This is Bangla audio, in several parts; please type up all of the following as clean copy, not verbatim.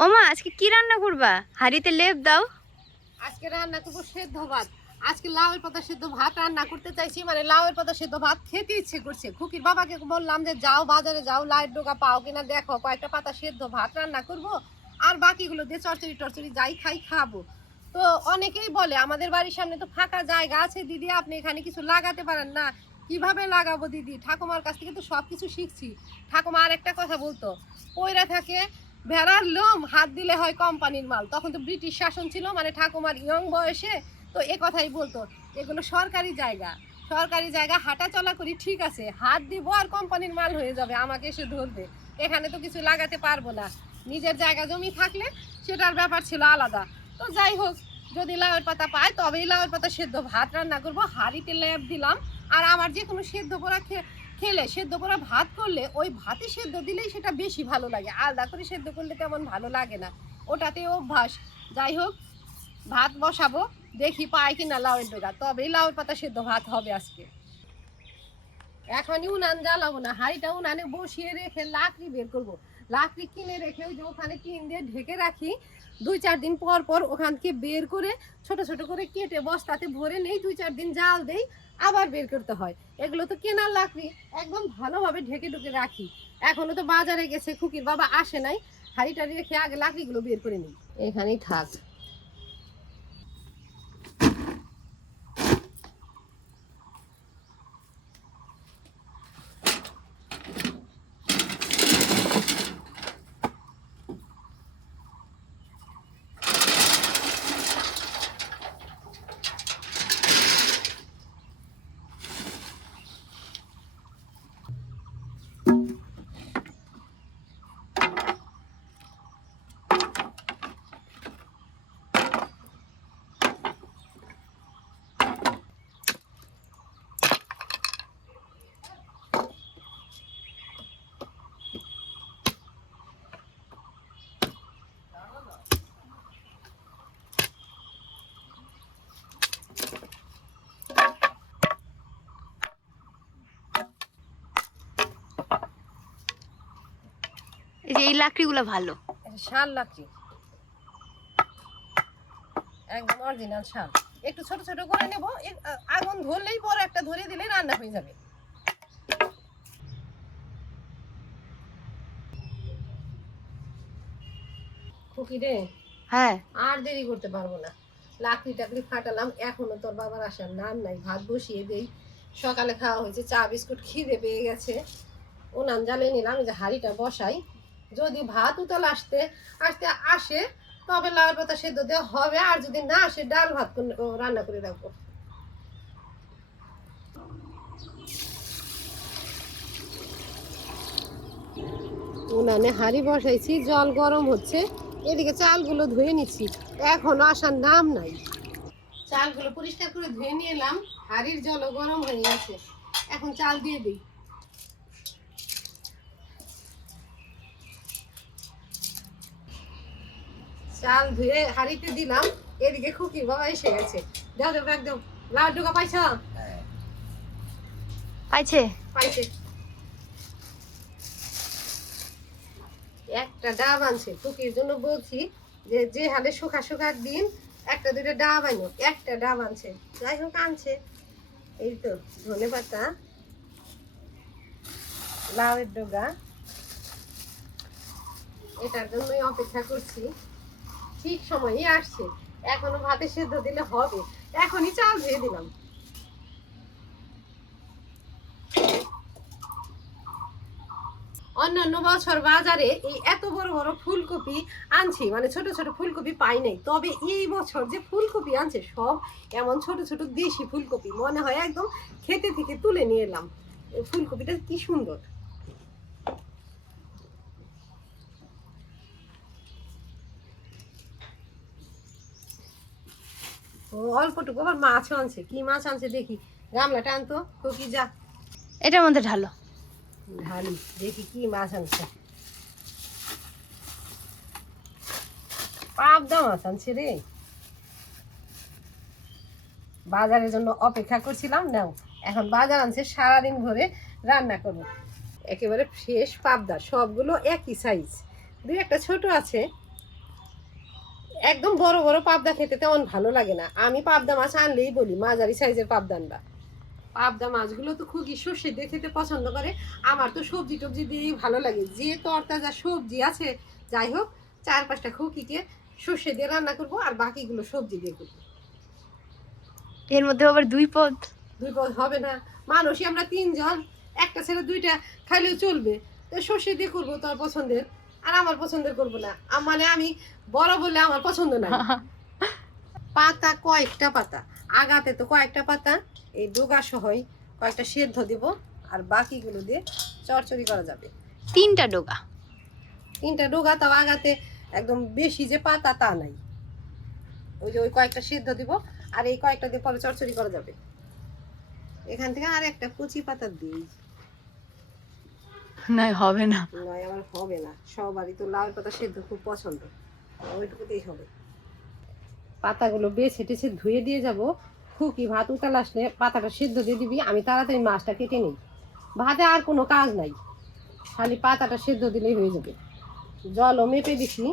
ওমা আজকে কি রান্না করবা? হাঁড়িতে লেপ দাও। আজকে রান্না করবো সেদ্ধ ভাত। আজকে লাউয়ের পাতা সেদ্ধ ভাত রান্না করতে চাইছি, মানে লাউয়ের পাতা সেদ্ধ ভাত খেতে ইচ্ছে করছে। খুকির বাবাকে বললাম যে যাও বাজারে যাও, লাউয়ের ডোকা পাও কিনা দেখো, কয়েকটা পাতা সেদ্ধ ভাত রান্না করব, আর বাকিগুলো দিয়ে চচ্চড়ি টরচড়ি যাই খাই খাবো। তো অনেকেই বলে আমাদের বাড়ির সামনে তো ফাঁকা জায়গা আছে, দিদি আপনি এখানে কিছু লাগাতে পারেন না। কিভাবে লাগাবো দিদি? ঠাকুমার কাছ থেকে তো সব কিছু শিখছি। ঠাকুমা আর একটা কথা বলতো, পয়রা থাকে ভেড়ার লোম হাত দিলে হয় কোম্পানির মাল। তখন তো ব্রিটিশ শাসন ছিল, মানে ঠাকুমার ইয়ং বয়সে তো এ কথাই বলতো, এগুলো সরকারি জায়গা, সরকারি জায়গা হাঁটা চলা করি ঠিক আছে, হাত দিব আর কোম্পানির মাল হয়ে যাবে, আমাকে এসে ধরবে। এখানে তো কিছু লাগাতে পারবো না, নিজের জায়গা জমি থাকলে সেটার ব্যাপার ছিল আলাদা। তো যাই হোক, যদি লাউয়ের পাতা পাই তবেই লাউয়ের পাতা সেদ্ধ ভাত রান্না করবো। হাঁড়িতে লেপ দিলাম। আর আমার যে কোনো সেদ্ধ করা খেলে, সেদ্ধ করা ভাত করলে ওই ভাতে সেদ্ধ দিলেই সেটা বেশি ভালো লাগে, আলাদা করে সেদ্ধ করলে তেমন ভালো লাগে না, ওটাতে অভ্যাস। যাই হোক, ভাত বসাবো, দেখি পাই কিনা লাউয়ের ডোগা, তবেই লাউয়ের পাতা সেদ্ধ ভাত হবে আজকে। এখনই উনান জ্বালাবো না, হাঁড়িটা উনানে বসিয়ে রেখে লাকড়ি বের করবো। লাকড়ি কিনে রেখে ওই যে ওখানে টিন দিয়ে ঢেকে রাখি, 2-4 দিন পর পর ওখান থেকে বের করে ছোট ছোট করে কেটে বস্তাতে ভরে নেই, 2-4 দিন জাল দেই, আবার বের করতে হয়। এগুলো তো কেনার লাকড়ি, একদম ভালোভাবে ঢেকে ঢুকে রাখি। এখনো তো বাজারে গেছে, খুকির বাবা আসে নাই, হাঁড়িটা রেখে আগে লাকড়িগুলো বের করে নিই, এখানেই থাক। এই যে এই লাকড়িগুলো ভালো। এটা শাল লাকড়ি, একদম অরিজিনাল শাল। একটু ছোট ছোট করে নেব, আগুন ধরলেই পর একটা ধরে দিলে রান্না হয়ে যাবে। খুকি রে, হ্যাঁ, আর দেরি করতে পারবো না। লাকড়ি টাকড়ি ফাটালাম, এখনো তোর বাবার আসার নাম নাই। ভাত বসিয়ে দেই, সকালে খাওয়া হয়েছে চা বিস্কুট, খিদে পেয়ে গেছে, উনান জ্বালিয়ে নিলাম। এই যে হাঁড়িটা বসাই, যদি ভাত উতল আসতে আসতে আসে তবে লাউয়ের পাতা সেদ্ধ দেওয়া হবে, আর যদি না আসে ডাল ভাত রান্না করে রাখবো। উনানে হাঁড়ি বসাইছি, জল গরম হচ্ছে, এদিকে চালগুলো ধুয়ে নিচ্ছি, এখনো আসার নাম নাই। চালগুলো পরিষ্কার করে ধুয়ে নিয়ে এলাম, হাঁড়ির জলও গরম হয়ে গেছে, এখন চাল দিয়ে দিই। চাল ধুয়ে হাঁড়িতে দিলাম, এদিকে খুকির বাবা এসে গেছে। দাও দাও ব্যাগ দাও, লাউ ডোকা পাইছ? পাইছে। পাইছে, একটা ডাব আনছে। খুকির জন্য বলছি যে যে হালে শুকা শুকার দিন একটা দুটো ডাব আনো, একটা ডাব আনছে। যাই হোক আনছে। এই তো ধনে পাতা, লাউয়ের ডগা, এটার জন্যই অপেক্ষা করছি, ঠিক সময়ই আসছে। এখনো ভাতে সেদ্ধ দিলে হবে, এখনই চাল ধুয়ে দিলাম। অন্যান্য বছর বাজারে এই এত বড় বড় ফুলকপি আনছি, মানে ছোট ছোট ফুলকপি পাই নাই, তবে এই বছর যে ফুলকপি আনছে সব এমন ছোট ছোট দেশি ফুলকপি, মনে হয় একদম খেতে থেকে তুলে নিয়ে এলাম। ফুলকপিটা কি সুন্দর। ও অল্পটুকু আবার মাছও আনছে, কি মাছ আনছে দেখি, গামলাটা আনতো তো কি যা, এটার মধ্যে ঢালো। ঢালি দেখি কি মাছ আনছে। পাবদা মাছ আনছে রে, বাজারের জন্য অপেক্ষা করছিলাম, নাও এখন বাজার আনছে, সারাদিন ধরে রান্না করবো। একেবারে ফ্রেশ পাবদা, সবগুলো একই সাইজ, দুই একটা ছোট আছে, একদম বড় বড় পাবদা খেতে তেমন ভালো লাগে না। আমি পাবদা মাছ আনলেই বলি মাঝারি সাইজের পাবদা আনবা। পাবদা মাছগুলো তো খুবই সর্ষে দিয়ে খেতে পছন্দ করে। আমার তো সবজি টবজি দিয়েই ভালো লাগে, যে তরতাজা সবজি আছে যাই হোক 4-5টা খুকিকে সর্ষে দিয়ে রান্না করবো আর বাকিগুলো সবজি দিয়ে করবো। এর মধ্যে আবার 2 পদ। 2 পদ হবে না, মানুষই আমরা 3 জন, একটা ছেলে 2টা খাইলেও চলবে। তো সর্ষে দিয়ে করবো তোর পছন্দের, আর আমার পছন্দের করবো না। মানে আমি বড় বলে আমার পছন্দ না। পাতা কয়েকটা পাতা, আগাতে তো কয়েকটা পাতা, এই ডোগা সহই কয়েকটা সেদ্ধ দিব, আর বাকিগুলো দিয়ে চড়চড়ি করা যাবে। 3টা ডোগা। 3টা ডোগা, তাও আগাতে একদম বেশি যে পাতা তা নাই। ওই যে ওই কয়েকটা সেদ্ধ দিব, আর এই কয়েকটা দিয়ে পরে চড়চড়ি করা যাবে। এখান থেকে আর একটা কচি পাতা দিই। না হবে না। নয় আমার হবে না, সবারই তো লাউ পাতা সেদ্ধ খুব পছন্দ, ওইটুকুতেই হবে। পাতাগুলো বেছে টেছে ধুয়ে দিয়ে যাব। খুকি ভাত উতাল আসলে পাতাটা সেদ্ধ দিয়ে দিবি, আমি তাড়াতাড়ি মাছটা কেটে নিই। ভাতে আর কোনো কাজ নাই, খালি পাতাটা সেদ্ধ দিলেই হয়ে যাবে। জলও মেপে দিছি।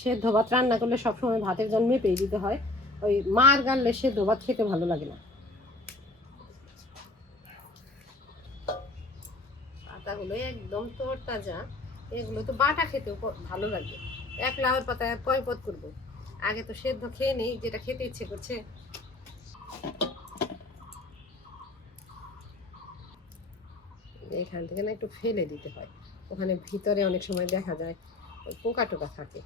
সেদ্ধ ভাত রান্না করলে সবসময় ভাতের জল মেপেই দিতে হয়, ওই মার গানলে সেদ্ধ ভাত খেতে ভালো লাগে না। পাতাগুলো একদম তরতাজা, এগুলো তো বাটা খেতেও ভালো লাগে। এক লাউয়ের পাতায় কয় পদ করবো, আগে তো সেদ্ধ খেয়ে নেই, যেটা খেতে ইচ্ছে করছে। এখান থেকে না একটু ফেলে দিতে হয়, ওখানে ভিতরে অনেক সময় দেখা যায় ওই পোকা টোকা থাকে।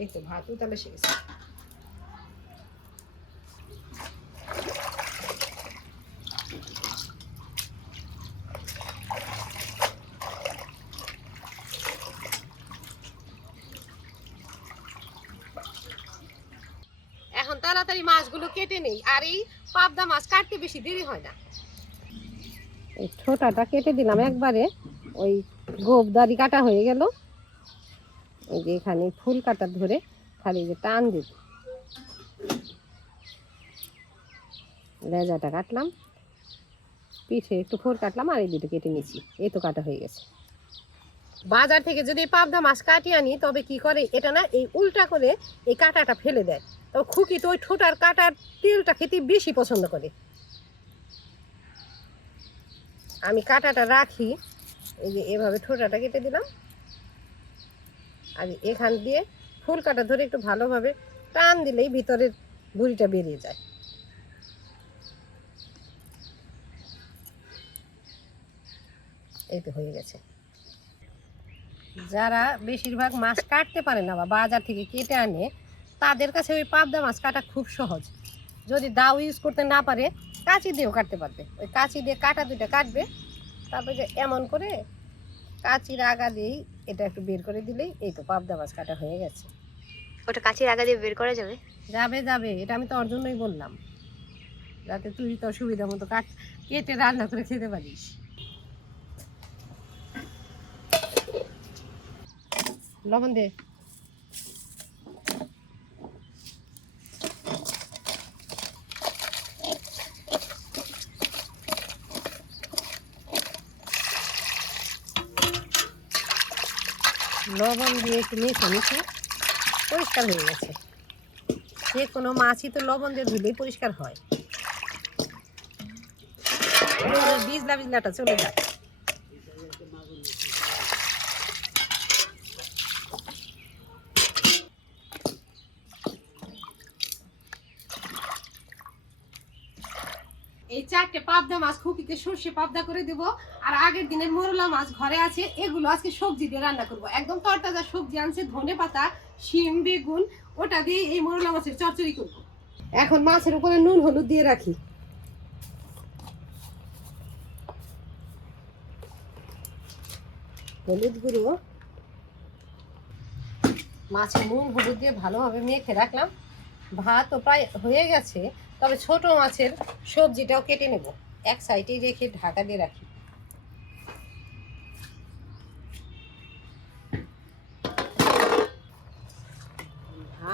এই তো ভাত উতালে শেষ। এখন তাড়াতাড়ি মাছগুলো কেটে নেই, আর এই পাবদা মাছ কাটতে বেশি দেরি হয় না। এই ছোটাটা কেটে দিলাম একবারে, ওই গোবদারি কাটা হয়ে গেল। এই যে এখানে ফুল কাটা ধরে খালি যে টান দিব, লেজাটা কাটলাম, পিঠে একটু ফোর কাটলাম, আর এই দুটো কেটে নিচ্ছি। এই তো কাটা হয়ে গেছে। বাজার থেকে যদি পাবদা মাছ কাটিয়ে আনি তবে কি করে, এটা না এই উল্টা করে এই কাঁটাটা ফেলে দেয়। তবে খুকি তো ওই ঠোঁটার কাটার তেলটা খেতে বেশি পছন্দ করে। আমি কাঁটাটা রাখি, এই যে এভাবে ঠোঁটাটা কেটে দিলাম, আর এখান দিয়ে ফুল কাটা ধরে একটু ভালোভাবে টান দিলেই ভিতরের বুড়িটা বেরিয়ে যায়। এই তো হয়ে গেছে। যারা বেশিরভাগ মাছ কাটতে পারে না বা বাজার থেকে কেটে আনে, তাদের কাছে ওই পাবদা মাছ কাটা খুব সহজ। যদি দাও ইউজ করতে না পারে, কাঁচি দিয়েও কাটতে পারবে। ওই কাঁচি দিয়ে কাটা দুইটা কাটবে, তারপরে যে এমন করে কাঁচির আগা দিয়েই এটা একটু বের করে দিলেই এই তো পাবদা মাছ কাটা হয়ে গেছে। ওটা কাঁচির আগা দিয়ে বের করা যাবে? যাবে যাবে, এটা আমি তোর জন্যই বললাম, যাতে তুই তোর সুবিধা মতো কেটে রান্না করে খেতে পারিস। লবণ দে। লবণ দিয়ে একটু মিশে পরিষ্কার হয়ে গেছে। যে কোনো মাছই তো লবণ দিয়ে ধুলেই পরিষ্কার হয়, বিজলা বিজলাটা চলে যায়। এই 4টে পাবদা মাছ খুকিকে সর্ষে পাবদা করে দেবো, আর আগের দিনের মোরলা মাছ ঘরে আছে, এগুলো আজকে সবজি দিয়ে রান্না করব। একদম তরতাজা সবজি আনছে, ধনে পাতা, শিম, বেগুন, ওটা দিয়ে এই মোরলা মাছের চচ্চড়ি করব। এখন মাছের উপরে নুন হলুদ দিয়ে রাখি। হলুদ গুঁড়ো, মাছে নুন হলুদ দিয়ে ভালোভাবে মেখে রাখলাম। ভাতও প্রায় হয়ে গেছে, তবে ছোট মাছের সবজিটাও কেটে নেব, এক সাইডে রেখে ঢাকা দিয়ে রাখি।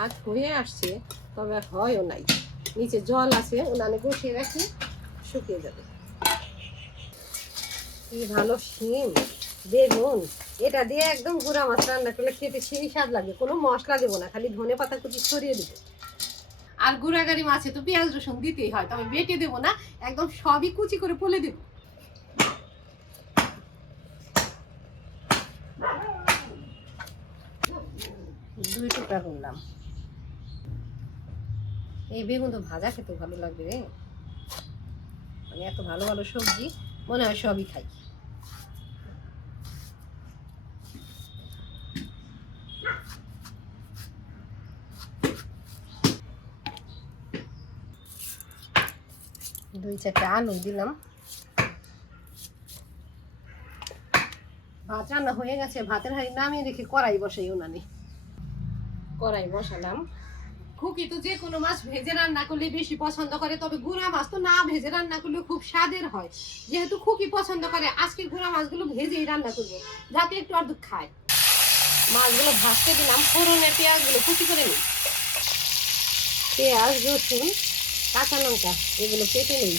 ভাত হয়ে আসছে, তবে হয়ও নাই। নিচে জল আছে, উনানে বসিয়ে রাখি, শুকিয়ে যাবে। কি ভালো শিম, বেগুন, এটা দিয়ে একদম গুঁড়া মাছ রান্না করলে খেতে সেই স্বাদ লাগে। কোনো মশলা দেবো না, খালি ধনে পাতা কুচি ছড়িয়ে দেবো। আর গুঁড়াগাড়ি মাছে তো পেঁয়াজ রসুন দিতেই হয়, তবে বেটে দেবো না, একদম সবই কুচি করে ফেলে দেবো। দুই টুকরা করলাম। এই বেগুন তো ভাজা খেতে ভালো লাগবে রে, মানে এত ভালো ভালো সবজি মনে হয় সবই খাই। দুই চারটে আলু দিলাম। ভাত রান্না হয়ে গেছে, ভাতের হাঁড়ি নামিয়ে রেখে কড়াই বসাই উনানে। কড়াই বসালাম। খুকি তো যে কোনো মাছ ভেজে রান্না করলে বেশি পছন্দ করে, তবে গুঁড়া মাছ তো না ভেজে রান্না করলে খুব স্বাদের হয়। যেহেতু খুকি পছন্দ করে, আজকে গুঁড়া মাছগুলো ভেজেই রান্না করবো, যাতে একটু অর্ধেক খায়। মাছগুলো ভাজতে দিলাম, ফোড়নে পেঁয়াজগুলো কুচি করে নিই। পেঁয়াজ, রসুন, কাঁচা লঙ্কা এগুলো কেটে নিই।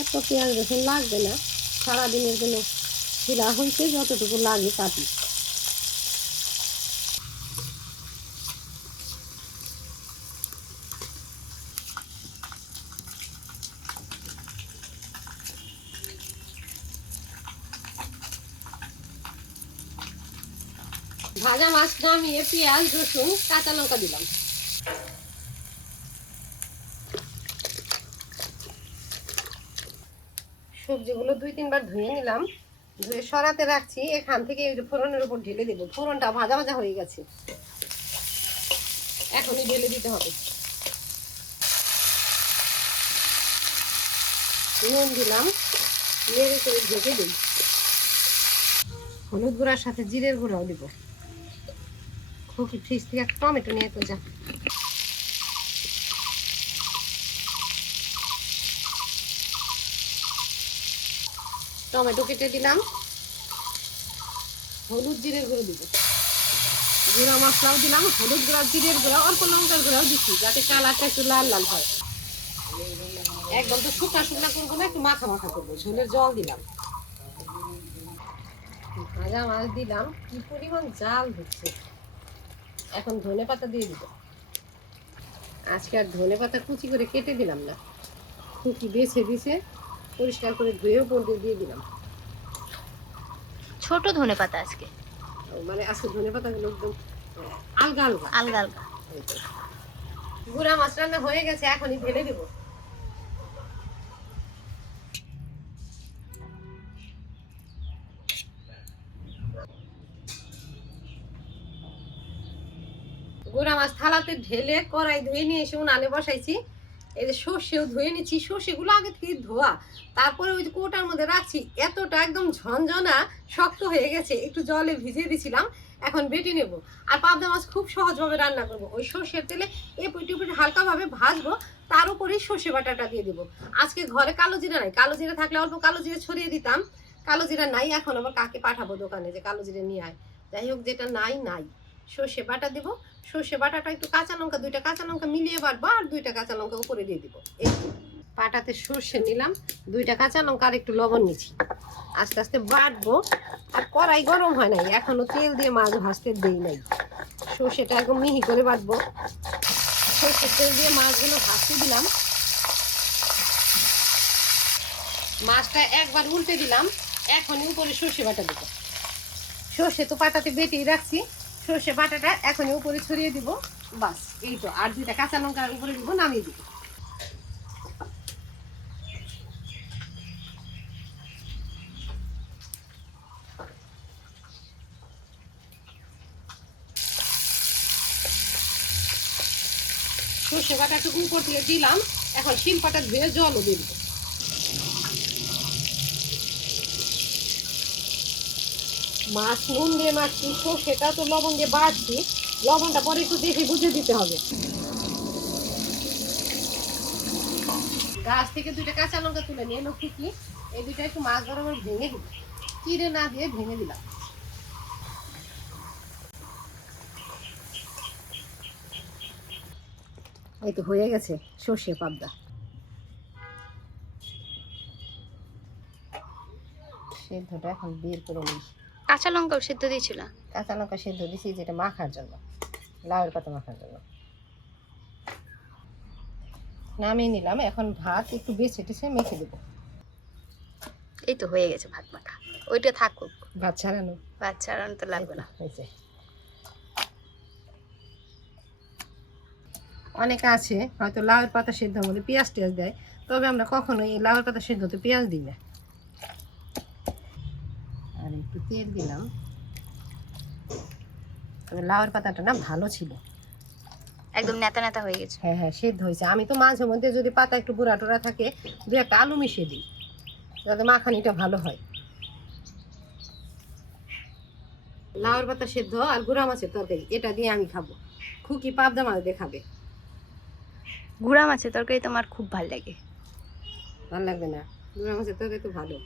এত পেঁয়াজ রসুন লাগবে না, সারাদিনের জন্য খিলা হয়েছে, যতটুকু লাগে কাটি। ভাজা মাছ নামিয়ে পেঁয়াজ রসুন কাঁচা লঙ্কা দিলাম। সবজিগুলো 2-3 বার ধুয়ে নিলাম, ধুয়ে সরাতে রাখছি। এখান থেকে ফোড়নের উপর ঢেলে দেবো। ফোড়নটা ভাজা ভাজা হয়ে গেছে, এখনই ঢেলে দিতে হবে। নুন দিলাম, নেড়ে করে ঢেকে দিই। হলুদ গুঁড়ার সাথে জিরের গুঁড়াও দিব। খুকি ফ্রিজ থেকে একটা টমেটো নিয়ে তো যা। টমেটো কেটে দিলাম। হলুদ জিরের গুঁড়ো দিব, গুঁড়া মশলাও দিলাম, হলুদ গুঁড়া জিরের গুঁড়া অল্প লঙ্কার গুঁড়াও দিচ্ছি, যাতে কালারটা একটু লাল লাল হয়। একদম তো শুকনা শুকনা করবো না, একটু মাখা মাখা করবো। ঝোলের জল দিলাম, ভাজা মাছ দিলাম। কি পরিমাণ জাল হচ্ছে। এখন ধনে পাতা দিয়ে দিব। আজকে আর ধনে পাতা কুচি করে কেটে দিলাম না, খুকি বেছে দিছে, পরিষ্কার করে ধুয়ে উপর দিয়ে দিলাম। ছোট ধনে পাতা আজকে, মানে আজকে ধনে পাতাগুলো একদম আলগা আলগা আলগা আলগা। গুঁড়া মাছ রান্না হয়ে গেছে, এখনই ঢেলে দেব। গুঁড়া মাছ থালাতে ঢেলে কড়াই ধুয়ে নিয়ে এসে উনানে বসাইছি। এই যে সর্ষেও ধুয়ে নিচ্ছি, সর্ষেগুলো আগে থেকে ধোয়া, তারপরে ওই যে কোটার মধ্যে রাখছি। এতটা একদম ঝনঝনা শক্ত হয়ে গেছে, একটু জলে ভিজিয়ে দিছিলাম, এখন বেটে নেব। আর পাবদা মাছ খুব সহজভাবে রান্না করব। ওই সর্ষের তেলে এপিট ওপিট হালকাভাবে ভাজবো, তার উপরেই সর্ষে বাটাটা দিয়ে দেবো। আজকে ঘরে কালো জিরা নাই, কালো জিরা থাকলে অল্প কালো জিরা ছড়িয়ে দিতাম। কালো জিরা নাই, এখন আবার কাকে পাঠাবো দোকানে যে কালো জিরা নিয়ে আয়। যাই হোক, যেটা নাই নাই। সর্ষে বাটা দেবো। সর্ষে বাটাটা একটু কাঁচা লঙ্কা, 2টা কাঁচা লঙ্কা মিলিয়ে বাটবো, আর 2টা কাঁচা লঙ্কা উপরে দিয়ে দিব। এই পাটাতে সর্ষে নিলাম, 2টা কাঁচা লঙ্কা আর একটু লবণ নিচ্ছি। আস্তে আস্তে বাটবো। আর কড়াই গরম হয় নাই, এখনো তেল দিয়ে মাছ ভাজতে দেই নাই। সর্ষেটা একদম মিহি করে বাটবো। সর্ষের তেল দিয়ে মাছগুলো ভাজতে দিলাম। মাছটা একবার উল্টে দিলাম, এখনই উপরে সর্ষে বাটা দেবো। সর্ষে তো পাটাতে বেটেই রাখছি, সর্ষে বাটাটা এখনই উপরে ছড়িয়ে দিব। বাস, এই তো। আর 2টা কাঁচা লঙ্কার উপরে দিব, নামিয়ে দিব। সর্ষে বাটাটুকু উপর দিয়ে দিলাম, এখন শিলপাটা ধুয়ে জলও দিয়ে দিব। মাছ নুন দিয়ে মাখছি, সর্ষেটা তো লবণ দিয়ে বাড়ছি, লবণটা পরে একটু দেখে বুঝে দিতে হবে। গাছ থেকে 2টা কাঁচা লঙ্কা তুলে নিয়ে লক্ষ্মী কি এই 2টা একটু মাছ গরমের ভেঙে দিব। চিড়ে না দিয়ে ভেঙে দিলাম। এই তো হয়ে গেছে সর্ষে পাবদা। সেদ্ধটা এখন বের করে নিই। কাঁচা লঙ্কাও সিদ্ধ দিয়েছিল? কাঁচা লঙ্কা সেদ্ধ দিছি যেটা মাখার জন্য, লাউয়ের পাতা মাখার জন্য। নামিয়ে নিলাম, এখন ভাত একটু বেছে টেছে মেখে দেবো। এই তো হয়ে গেছে ভাত মাখা, ওইটা থাকুক। ভাত ছাড়ানো, ভাত ছাড়ানো তো লাগবে না। হয়েছে। অনেকে আছে হয়তো লাউয়ের পাতা সেদ্ধ মধ্যে পেঁয়াজ টেয়াজ দেয়, তবে আমরা কখনোই এই লাউয়ের পাতা সেদ্ধতে পেঁয়াজ দিই না। আর একটু তেল দিলাম। তবে লাউয়ের পাতাটা না ভালো ছিল, একদম নেতা নেতা হয়ে গেছে। হ্যাঁ হ্যাঁ সেদ্ধ হয়েছে। আমি তো মাঝে মধ্যে যদি পাতা একটু বুড়া টোড়া থাকে, দু একটা আলু মিশিয়ে দিই যাতে মাখানিটা ভালো হয়। লাউয়ের পাতা সেদ্ধ আর গুঁড়া মাছের তরকারি, এটা দিয়ে আমি খাবো। খুকি পাবদা মাছ দিয়ে খাবে। গুঁড়া মাছের তরকারি তোমার খুব ভালো লাগে? ভালো লাগবে না? গুঁড়া মাছের তরকারি তো ভালো।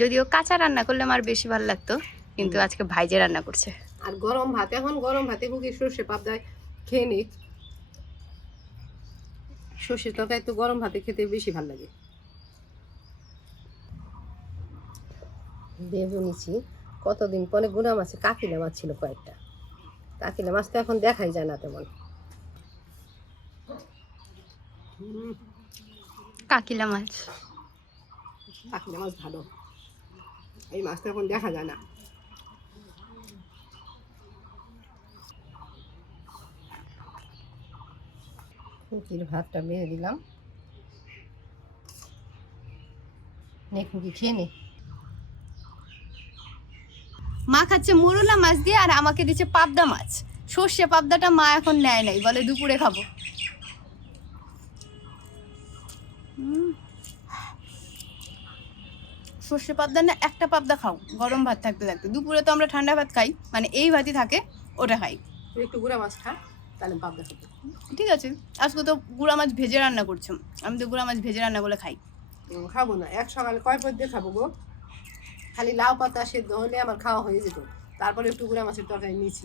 যদিও কাঁচা রান্না করলে আমার বেশি ভালো লাগতো, কিন্তু আজকে ভাইজে রান্না করছে। আর গরম ভাত, এখন গরম ভাতে খুকি সর্ষে পাবদা খেয়ে নি। সর্ষের তরকারি তো গরম ভাতে খেতে বেশি ভালো লাগে। বেগুন নিচ্ছি, কতদিন পরে গুঁড়া মাছে কাকিলা মাছ ছিল কয়েকটা। কাকিলা মাছ তো এখন দেখাই যায় না তেমন। কাকিলা মাছ, কাকিলা মাছ ভালো, এই মাছটা এখন দেখা যায় না। খুকির ভাতটা বেড়ে দিলাম, নে খুকি খেয়ে নে। মা খাচ্ছে মোরলা মাছ দিয়ে আর আমাকে দিচ্ছে পাবদা মাছ। সর্ষে পাবদাটা মা এখন নেয় নাই, বলে দুপুরে খাবো। সর্ষে পাবদা না, একটা পাবদা খাও গরম ভাত থাকতে থাকতে। দুপুরে তো আমরা ঠান্ডা ভাত খাই, মানে এই ভাতই থাকে, ওটা খাই। একটু গুঁড়া মাছ খা, তাহলে পাবদা খাবো। ঠিক আছে, আজকে তো গুঁড়া মাছ ভেজে রান্না করছো, আমি তো গুঁড়া মাছ ভেজে রান্না করে খাই। খাবো না, এক সকালে কয় পদ দিয়ে খাবো গো? খালি লাউ পাতা সেদ্ধ হলে আমার খাওয়া হয়ে যেত, তারপরে একটু গুঁড়া মাছের তরকারি নিয়েছি।